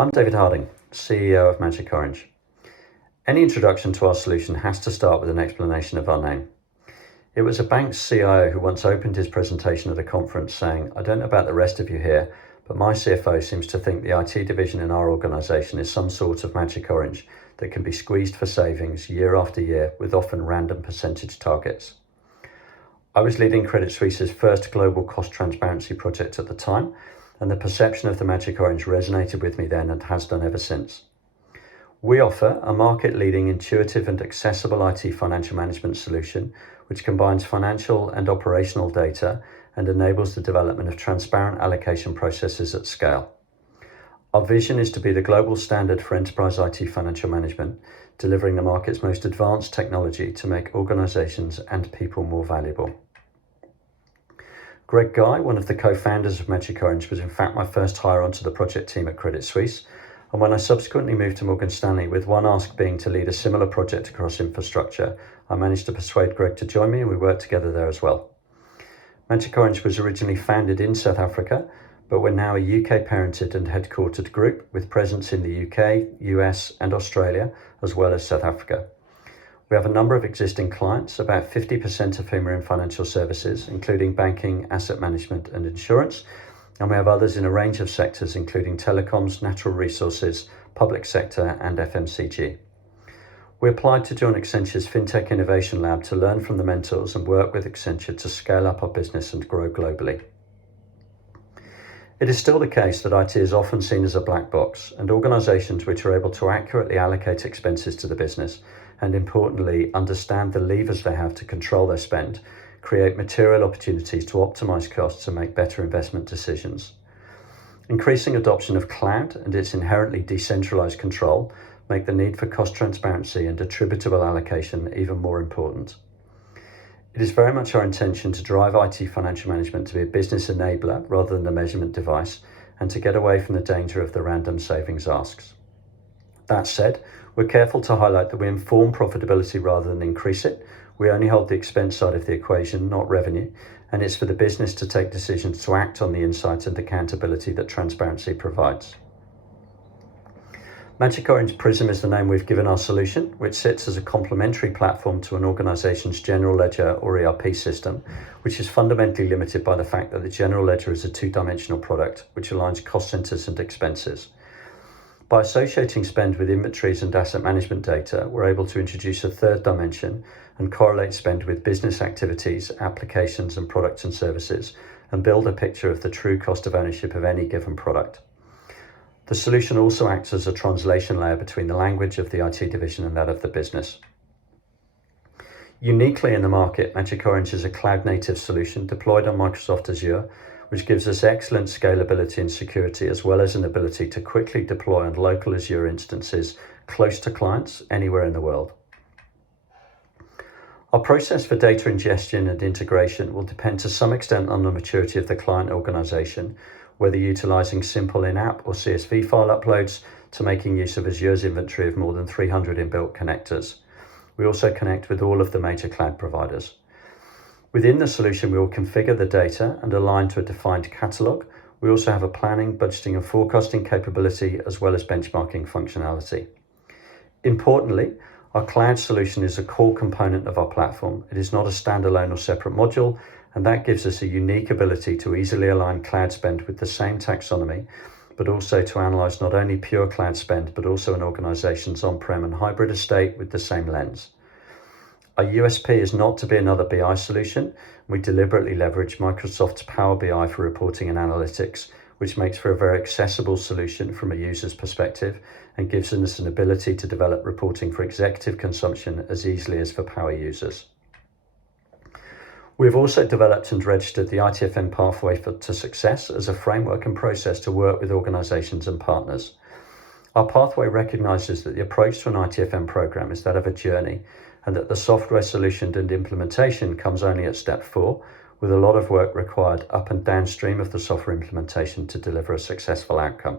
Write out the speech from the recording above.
I'm David Harding, CEO of MagicOrange. Any introduction to our solution has to start with an explanation of our name. It was a bank's CIO who once opened his presentation at a conference saying, "I don't know about the rest of you here, but my CFO seems to think the IT division in our organisation is some sort of magic orange that can be squeezed for savings year after year with often random percentage targets." I was leading Credit Suisse's first global cost transparency project at the time, and the perception of the magic orange resonated with me then and has done ever since. We offer a market-leading, intuitive and accessible IT financial management solution which combines financial and operational data and enables the development of transparent allocation processes at scale. Our vision is to be the global standard for enterprise IT financial management, delivering the market's most advanced technology to make organizations and people more valuable. Greg Guy, one of the co-founders of MagicOrange, was in fact my first hire onto the project team at Credit Suisse, and when I subsequently moved to Morgan Stanley, with one ask being to lead a similar project across infrastructure, I managed to persuade Greg to join me and we worked together there as well. MagicOrange was originally founded in South Africa, but we're now a UK parented and headquartered group with presence in the UK, US and Australia, as well as South Africa. We have a number of existing clients, about 50% of whom are in financial services, including banking, asset management and insurance, and we have others in a range of sectors, including telecoms, natural resources, public sector and FMCG. We applied to join Accenture's FinTech Innovation Lab to learn from the mentors and work with Accenture to scale up our business and grow globally. It is still the case that IT is often seen as a black box, and organisations which are able to accurately allocate expenses to the business and, importantly, understand the levers they have to control their spend, create material opportunities to optimise costs and make better investment decisions. Increasing adoption of cloud and its inherently decentralised control make the need for cost transparency and attributable allocation even more important. It is very much our intention to drive IT financial management to be a business enabler rather than a measurement device, and to get away from the danger of the random savings asks. That said, we're careful to highlight that we inform profitability rather than increase it. We only hold the expense side of the equation, not revenue, and it's for the business to take decisions to act on the insights and accountability that transparency provides. MagicOrange Prism is the name we've given our solution, which sits as a complementary platform to an organisation's general ledger or ERP system, which is fundamentally limited by the fact that the general ledger is a two-dimensional product which aligns cost centres and expenses. By associating spend with inventories and asset management data, we're able to introduce a third dimension and correlate spend with business activities, applications and products and services, and build a picture of the true cost of ownership of any given product. The solution also acts as a translation layer between the language of the IT division and that of the business. Uniquely in the market, MagicOrange is a cloud-native solution deployed on Microsoft Azure, which gives us excellent scalability and security, as well as an ability to quickly deploy on local Azure instances close to clients anywhere in the world. Our process for data ingestion and integration will depend to some extent on the maturity of the client organisation, whether utilising simple in-app or CSV file uploads to making use of Azure's inventory of more than 300 inbuilt connectors. We also connect with all of the major cloud providers. Within the solution, we will configure the data and align to a defined catalogue. We also have a planning, budgeting and forecasting capability, as well as benchmarking functionality. Importantly, our cloud solution is a core component of our platform. It is not a standalone or separate module, and that gives us a unique ability to easily align cloud spend with the same taxonomy, but also to analyse not only pure cloud spend, but also an organisation's on-prem and hybrid estate with the same lens. Our USP is not to be another BI solution. We deliberately leverage Microsoft's Power BI for reporting and analytics, which makes for a very accessible solution from a user's perspective and gives us an ability to develop reporting for executive consumption as easily as for power users. We've also developed and registered the ITFM pathway to success as a framework and process to work with organisations and partners. Our pathway recognises that the approach to an ITFM programme is that of a journey, and that the software solution and implementation comes only at step 4, with a lot of work required up and downstream of the software implementation to deliver a successful outcome.